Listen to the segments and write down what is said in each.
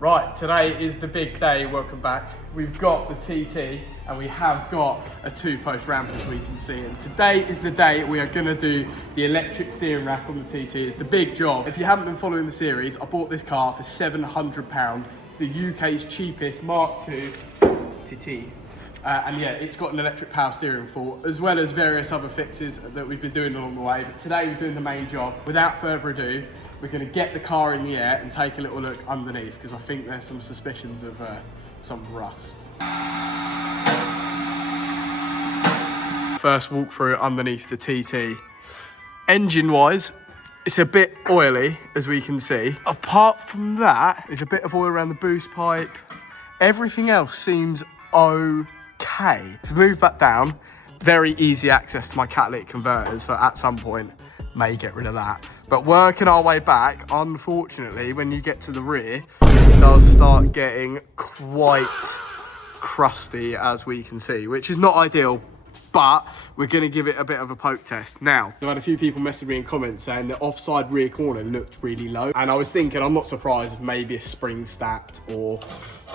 Right, today is the big day, welcome back. We've got the TT and we have got a two-post ramp as we can see. And today is the day we are gonna do the electric steering rack on the TT. It's the big job. If you haven't been following the series, I bought this car for £700. It's the UK's cheapest Mark II TT. And yeah, it's got an electric power steering fork, as well as various other fixes that we've been doing along the way. But today we're doing the main job. Without further ado, we're going to get the car in the air and take a little look underneath, because I think there's some suspicions of some rust. First walk through underneath the TT. Engine-wise, it's a bit oily, as we can see. Apart from that, there's a bit of oil around the boost pipe. Everything else seems okay. If we move back down, very easy access to my catalytic converters, so at some point, may get rid of that. But working our way back, unfortunately, when you get to the rear, it does start getting quite crusty, as we can see, which is not ideal, but we're going to give it a bit of a poke test. Now, I've had a few people messaging me in comments saying the offside rear corner looked really low, and I was thinking, I'm not surprised if maybe a spring snapped or,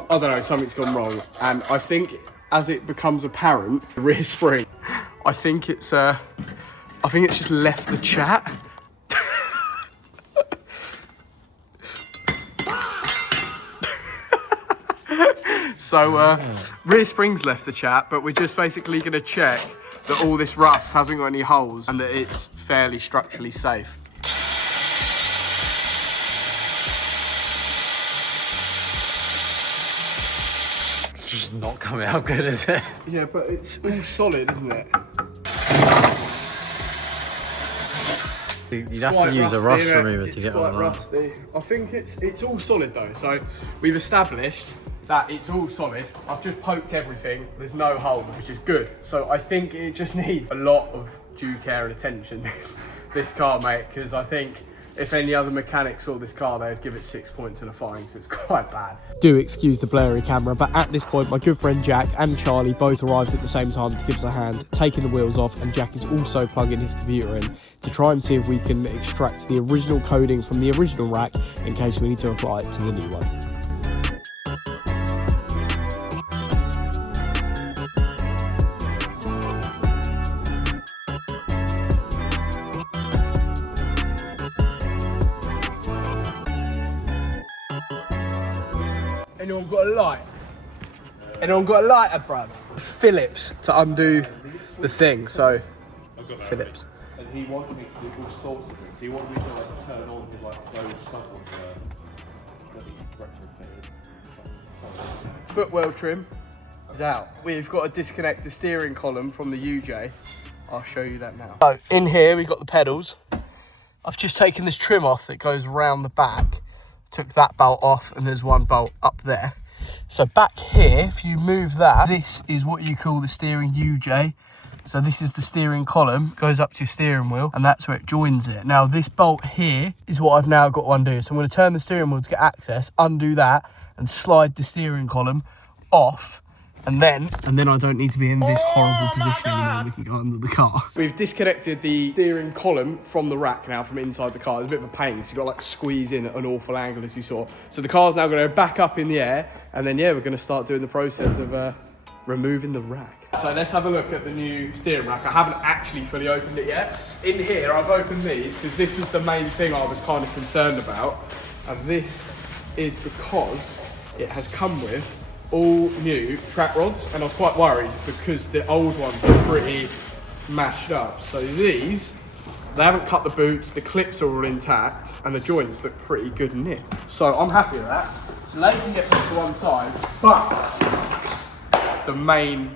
I don't know, something's gone wrong. And I think as it becomes apparent, the rear spring, I think it's just left the chat. So rear spring's left the chat, but we're just basically going to check that all this rust hasn't got any holes and that it's fairly structurally safe. It's just not coming out good, is it? Yeah, but it's all solid, isn't it? You'd have to use a rust remover to get on that. Rusty. I think it's all solid though. So we've established that it's all solid. I've just poked everything. There's no holes, which is good. So I think it just needs a lot of due care and attention, this car, mate, because I think if any other mechanic saw this car, they'd give it 6 points and a fine, so it's quite bad. Do excuse the blurry camera, but at this point, my good friend Jack and Charlie both arrived at the same time to give us a hand, taking the wheels off, and Jack is also plugging his computer in to try and see if we can extract the original coding from the original rack in case we need to apply it to the new one. Anyone got a light? Anyone got a lighter, bruv? Phillips to undo the thing, so Phillips. And he wanted me to do all sorts of things. He wanted me to like turn on his like closed subwoofer, retrofitted. Footwell trim is out. We've got to disconnect the steering column from the UJ. I'll show you that now. So in here we've got the pedals. I've just taken this trim off that goes round the back. Took that bolt off and there's one bolt up there. So back here, if you move that, this is what you call the steering UJ. So this is the steering column, goes up to your steering wheel, and that's where it joins it. Now this bolt here is what I've now got to undo. So I'm going to turn the steering wheel to get access, undo that, and slide the steering column off. And then I don't need to be in this horrible position anymore. We can go under the car. We've disconnected the steering column from the rack now, from inside the car. It's a bit of a pain, so you've got to like squeeze in at an awful angle, as you saw. So the car's now going to go back up in the air, and then yeah, we're going to start doing the process of removing the rack. So let's have a look at the new steering rack. I haven't actually fully opened it yet. In here, I've opened these because this was the main thing I was kind of concerned about. And this is because it has come with all new track rods, and I was quite worried because the old ones are pretty mashed up. So these, they haven't cut the boots, the clips are all intact, and the joints look pretty good and knit. So I'm happy with that. So they can get put to one side, but the main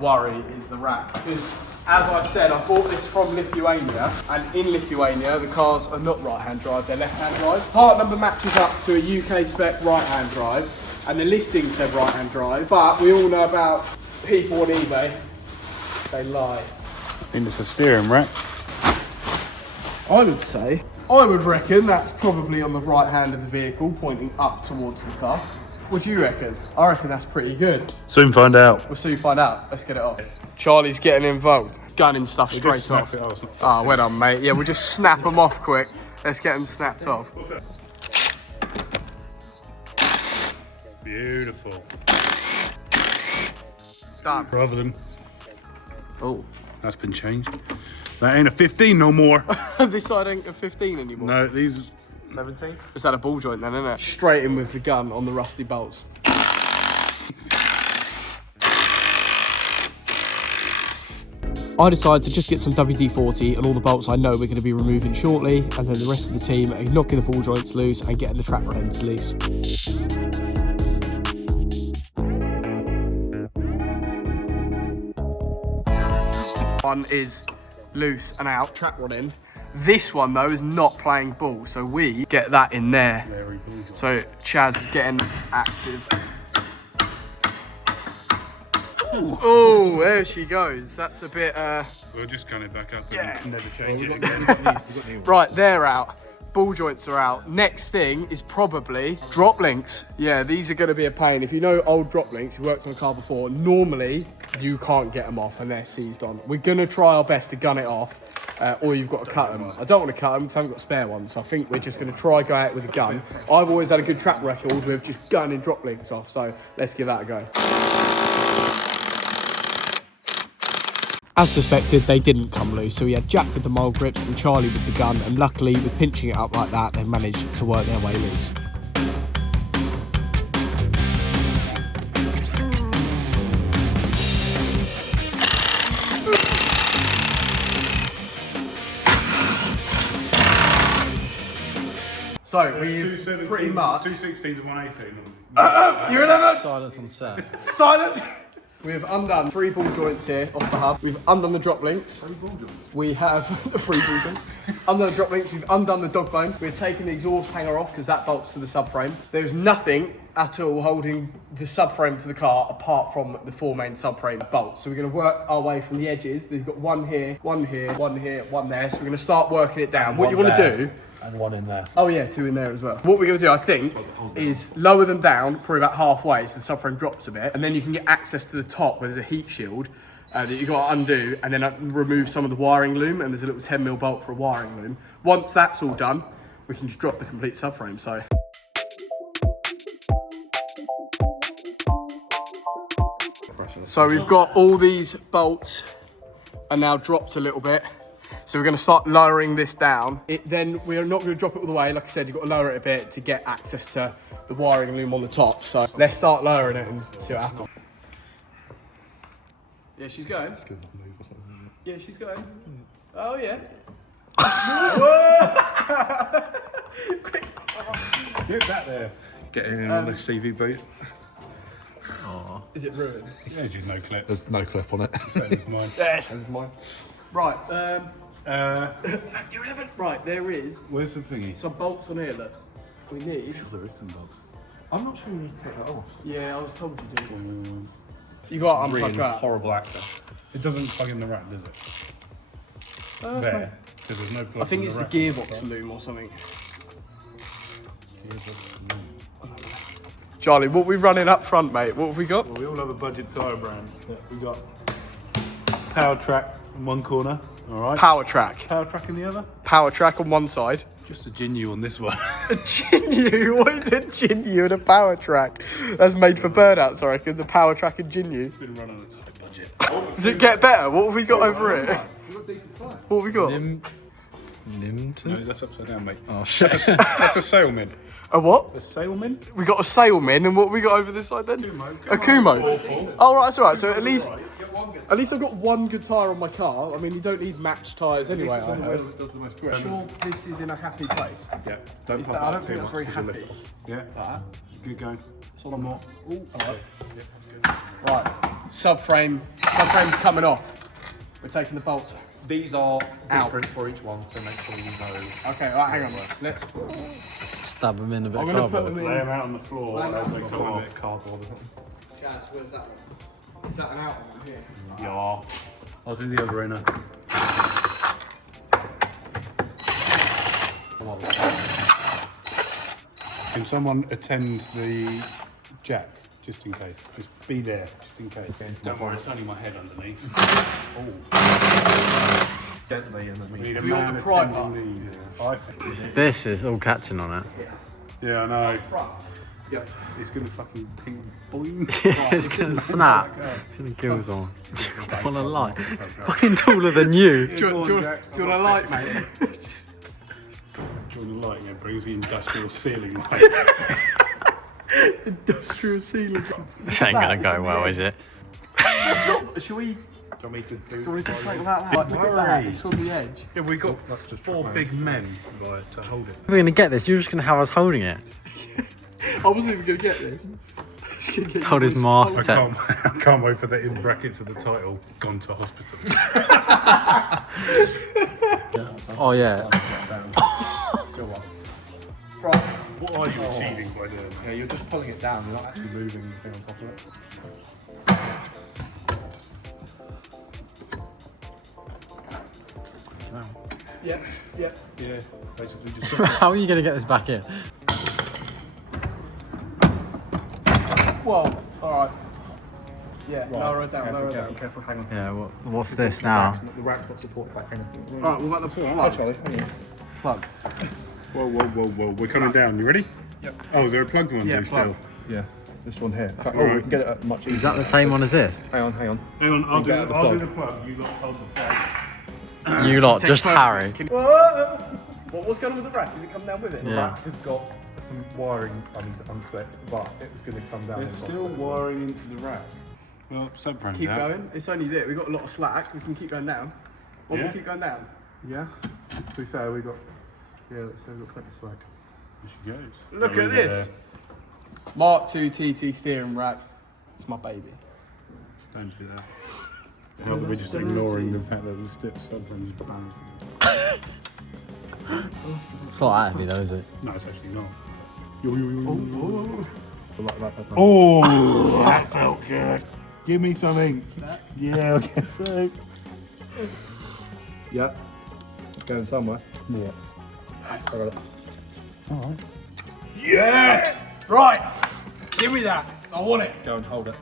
worry is the rack. Because as I've said, I bought this from Lithuania, and in Lithuania, the cars are not right-hand drive, they're left-hand drive. Part number matches up to a UK spec right-hand drive, and the listing said right-hand drive, but we all know about people on eBay, they lie. I think it's a steering rack. I would reckon that's probably on the right hand of the vehicle, pointing up towards the car. What do you reckon? I reckon that's pretty good. Soon find out. We'll soon find out. Let's get it off. Charlie's getting involved. Gunning stuff straight off. Oh, well done, mate. Yeah, we'll just snap them off quick. Let's get them snapped off. Beautiful. Done. Rather than Oh. that's been changed. That ain't a 15 no more. This side ain't a 15 anymore. No, these 17? It's had a ball joint then, isn't it? Straight in with the gun on the rusty bolts. I decided to just get some WD-40 and all the bolts I know we're going to be removing shortly, and then the rest of the team are knocking the ball joints loose and getting the trap ends loose. One is loose and out, trap rod in. This one though is not playing ball, so we get that in there. So Chaz is getting active. Oh, there she goes. That's a bit, we'll just gun it back up and Yeah. never change it again. right, they're out. Ball joints are out. Next thing is probably drop links. Yeah, these are going to be a pain. If you know old drop links, you worked on a car before, normally you can't get them off and they're seized on. We're going to try our best to gun it off, or you've got to cut them. I don't want to cut them because I haven't got spare ones, so I think we're just going to try go out with a gun. I've always had a good track record with just gunning drop links off, so let's give that a go. As suspected, they didn't come loose, so we had Jack with the mould grips and Charlie with the gun, and luckily, with pinching it up like that, they managed to work their way loose. So we've pretty much... 216 to 118. You remember? Silence on set. Silent! We have undone 3 ball joints here off the hub. We've undone the drop links. 3 ball joints? We have the 3 ball joints. Undone the drop links, we've undone the dog bone. We're taking the exhaust hanger off because that bolts to the subframe. There's nothing at all holding the subframe to the car apart from the 4 main subframe bolts. So we're going to work our way from the edges. They've got one here, one here, one here, one there. So we're going to start working it down. What you want to do... And one in there. Oh yeah, 2 in there as well. What we're going to do, I think, is lower them down probably about halfway so the subframe drops a bit, and then you can get access to the top where there's a heat shield that you've got to undo, and then remove some of the wiring loom, and there's a little 10mm bolt for a wiring loom. Once that's all done, we can just drop the complete subframe. So we've got all these bolts are now dropped a little bit. So we're going to start lowering this down. Then we're not going to drop it all the way. Like I said, you've got to lower it a bit to get access to the wiring loom on the top. So let's start lowering it and see what happens. Yeah, she's going. Yeah, she's going. Oh, yeah. Quick. Get that there. Getting in on the CV boot. Is it ruined? There's just no clip. There's no clip on it. Same as mine. Yeah, same as mine. Right, you're 11. Right, there is Where's the thingy? some bolts on here, look. We need. There is some bugs. I'm not sure you need to take that off. Yeah, I was told you did. You got to unplug Really that. horrible actor. It doesn't plug in the rack, does it? There. Because there's no plug I think in it's the rack. gearbox loom or something. Charlie, what are we running up front, mate? What have we got? Well, we all have a budget tyre brand. We got Power Track in one corner, all right. Power track. Power Track in the other. Power track on one side. Just a Ginu on this one. A Ginu? What is a Ginu and a power track? That's made for burnouts, I reckon. The power track and Ginu. Been running a tight budget. Does it get better? What have we got over here? What have we got? No, that's upside down, mate. Oh shit. That's a sailman. A what? A sailman? We got a sailman, and what have we got over this side then? A Kumo. Oh, right, that's all right. So at least I've got one good tyre on my car. I mean, you don't need matched tyres anyway, I heard. Sure, this is in a happy place. Yeah. Don't Is pump that, I up don't too think that's much very 'cause you'll happy. lift off. Yeah. Good going. One more. Ooh, all right. Right, subframe's coming off. We're taking the bolts. These are Out. different for each one, so make sure you know. Okay, right, hang on. Let's. Stab them in a bit I'm of gonna put cardboard. them Lay in. them out on the floor as they come off. Cardboard. Chaz, where's that one? Is that an out one here? Yeah. I'll do the other inner. Can someone attend the jack, just in case? Just be there, just in case. Don't worry, it's only my head underneath. Gently and then We need a Do you want man the pry bar? attending these. I think. This is all catching on it. Yeah, I know. Front. Yep. It's gonna fucking ping boing. It's gonna snap. It's gonna kill someone. On a light. Fucking taller than you. Do you want a light, mate? Do you want a light? Yeah, brings the industrial ceiling light. Industrial ceiling. This ain't gonna go well, is it? Shall we? Do you want me to do? Do you want to do something about that? Like, look at that. It's on the edge. Yeah, we got 4 big men right, to hold it. We're gonna get this. You're just gonna have us holding it. I wasn't even gonna get this. Hold his mask. I can't wait for the in brackets of the title. Gone to hospital. Oh yeah. Right. What are you achieving by doing? Yeah, you're just pulling it down. You're not actually moving anything on top of it. Yeah. Yeah. Yeah, basically just. How are you gonna get this back in? Well, all right. Yeah. Lower it down. Lower it down. Careful, hang on. Yeah. What's this now? The rack's not supported by anything. All right. What about the plug? Charlie, come here. Plug. Whoa. We're coming down. You ready? Yep. Oh, is there a plugged one Yeah, there plug. still? Yeah, this one here. All We right. can get it much easier. Is that the same one as this? Hang on. Hang on, I'll do the plug. You lot hold the plug. You lot, just Harry. What's going on with the rack? Is it coming down with it? The Yeah. rack has got some wiring I need to unclip, but it was going to come down. There's still wiring into the rack. Well, subframe's Keep out. going. It's only there. We've got a lot of slack. We can keep going down. Why don't Yeah. we keep going down? Yeah. To be fair, we got. Yeah, let's say we've got plenty of slack. There she goes. Look Oh, at yeah. this. Mark II TT steering rack. It's my baby. Don't do that. How are we just ignoring the fact that the subframe is balancing? It's not that heavy though, is it? No, it's actually not. Oh, That felt good. Give me something. Yeah, I guess so. yeah. Going somewhere. Yeah. I got it. Yes! Right. Give me that. I want it. Go and hold it.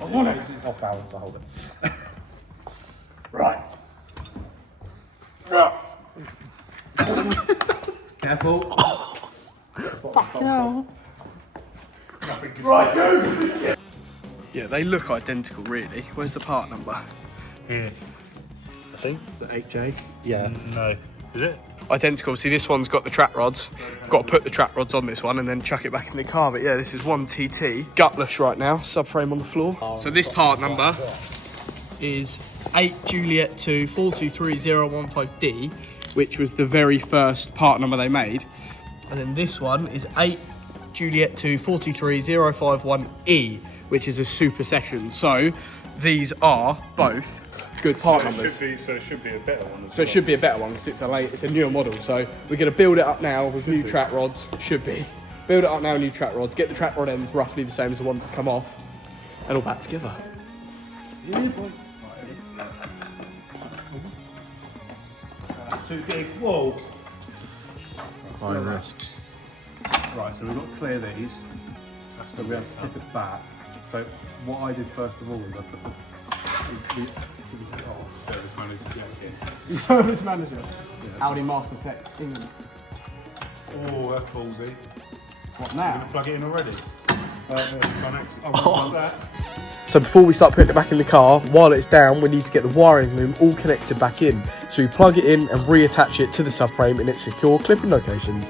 I want it. It's off balance. I hold it. Right. Careful. Right, go. Yeah, they look identical, really. Where's the part number? Here. I think the 8J. Yeah. No. Is it? Identical. See, this one's got the track rods. Got to put the track rods on this one and then chuck it back in the car. But yeah, this is 1 TT. Gutless right now. Subframe on the floor. So this part number is 8 Juliet 2 423015D, which was the very first part number they made. And then this one is 8 Juliet 2 43051E, which is a super session. So these are both good part numbers. So it should be a better one. So it should be a better one because it's a newer model. So we're going to build it up now with new track rods. Should be. Build it up now with new track rods. Get the track rod ends roughly the same as the one that's come off. And all back together. Yeah, boy. Too big. Whoa. High risk. Right, so we've got to clear these. So we have to tip it back. So what I did first of all was I put the Service manager jack in. Service manager. Audi Master Set England. Oh, that's ballsy. What now? Plug it in already. So before we start putting it back in the car, while it's down, we need to get the wiring loom all connected back in. So we plug it in and reattach it to the subframe in its secure clipping locations.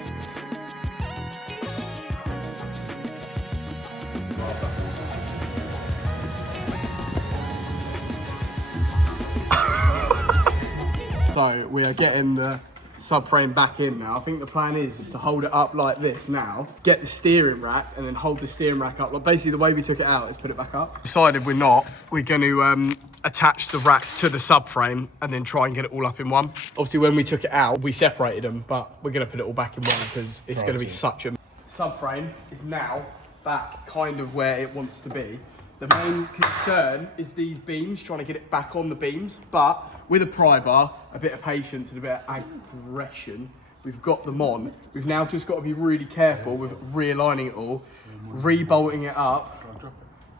So we are getting the subframe back in now. I think the plan is to hold it up like this now, get the steering rack and then hold the steering rack up. Like basically the way we took it out is put it back up. Decided we're not. We're going to attach the rack to the subframe and then try and get it all up in one. Obviously when we took it out, we separated them, but we're going to put it all back in one because it's going to be such a... Subframe is now back kind of where it wants to be. The main concern is these beams, trying to get it back on the beams, but with a pry bar, a bit of patience and a bit of aggression, we've got them on. We've now just got to be really careful with realigning it all, re-bolting it up,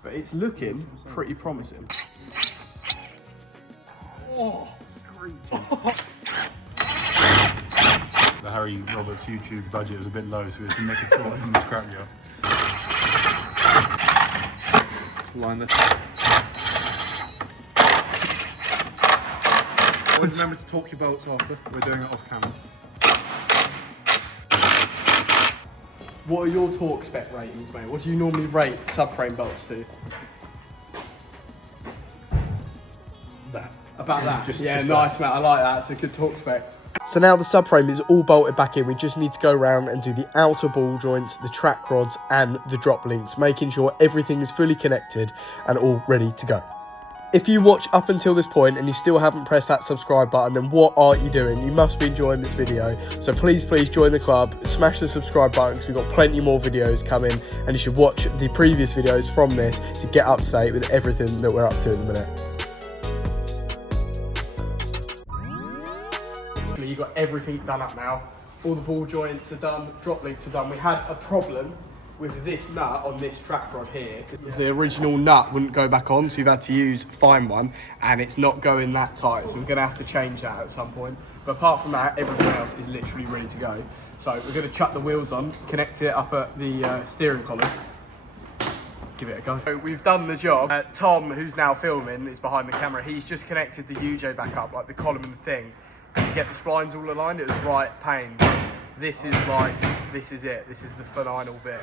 but it's looking pretty promising. Oh. The Harry Roberts YouTube budget was a bit low, so we had to make a tour from the scrapyard. line the. Always remember to torque your bolts after. We're doing it off camera. What are your torque spec ratings, mate? What do you normally rate subframe bolts to? That. About that? Just nice, that. mate. I like that. It's a good torque spec. So now the subframe is all bolted back in, we just need to go around and do the outer ball joints, the track rods and the drop links, making sure everything is fully connected and all ready to go. If you watch up until this point and you still haven't pressed that subscribe button, then what are you doing? You must be enjoying this video. So please join the club, smash the subscribe button because we've got plenty more videos coming, and you should watch the previous videos from this to get up to date with everything that we're up to at the minute. You've got everything done up now. All the ball joints are done, drop links are done. We had a problem with this nut on this track rod here. The original nut wouldn't go back on, so we've had to use fine one, and it's not going that tight, so we're gonna have to change that at some point. But apart from that, everything else is literally ready to go. So we're gonna chuck the wheels on, connect it up at the steering column, give it a go. So we've done the job. Tom, who's now filming, is behind the camera. He's just connected the UJ back up, like the column and the thing, to get the splines all aligned. It was right pain. This is it. This is the final bit.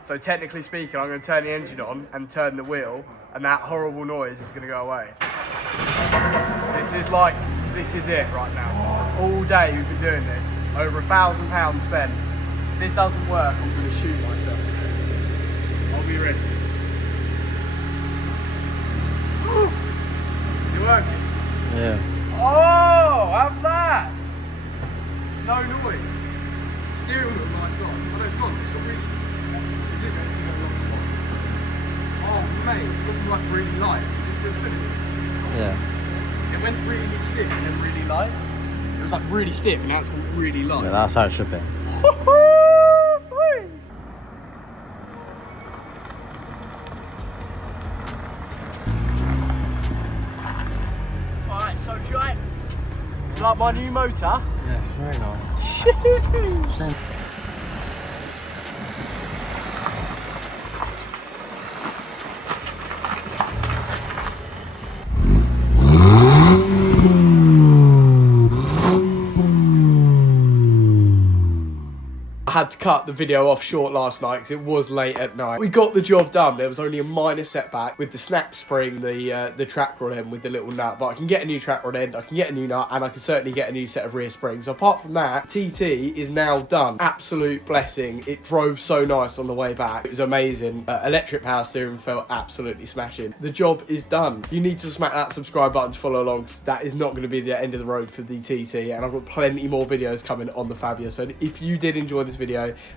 So technically speaking, I'm going to turn the engine on and turn the wheel, and that horrible noise is going to go away. So this is it right now. All day we've been doing this. Over £1,000 spent. If this doesn't work, I'm going to shoot myself. I'll be ready. Is it working? Yeah. Oh, have that! No noise. Steering wheel lights on. Oh no, it's gone. It's got really. Is it? Oh mate, it's got like really light. Is it still spinning? Yeah. It went really stiff and then really light. It was like really stiff and now it's gone really light. Yeah, that's how it should be. Alright, so do you like my new motor? Yes, very nice. I had to cut the video off short last night because it was late at night. We got the job done. There was only a minor setback with the snap spring, the track rod end with the little nut, but I can get a new track rod end, I can get a new nut, and I can certainly get a new set of rear springs. So apart from that, TT is now done. Absolute blessing. It drove so nice on the way back. It was amazing. Electric power steering felt absolutely smashing. The job is done. You need to smack that subscribe button to follow along, because that is not going to be the end of the road for the TT, and I've got plenty more videos coming on the Fabia. So if you did enjoy this video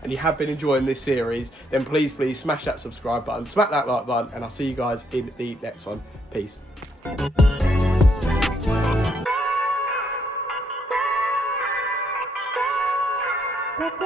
and you have been enjoying this series, then please smash that subscribe button, smack that like button, and I'll see you guys in the next one. Peace. That's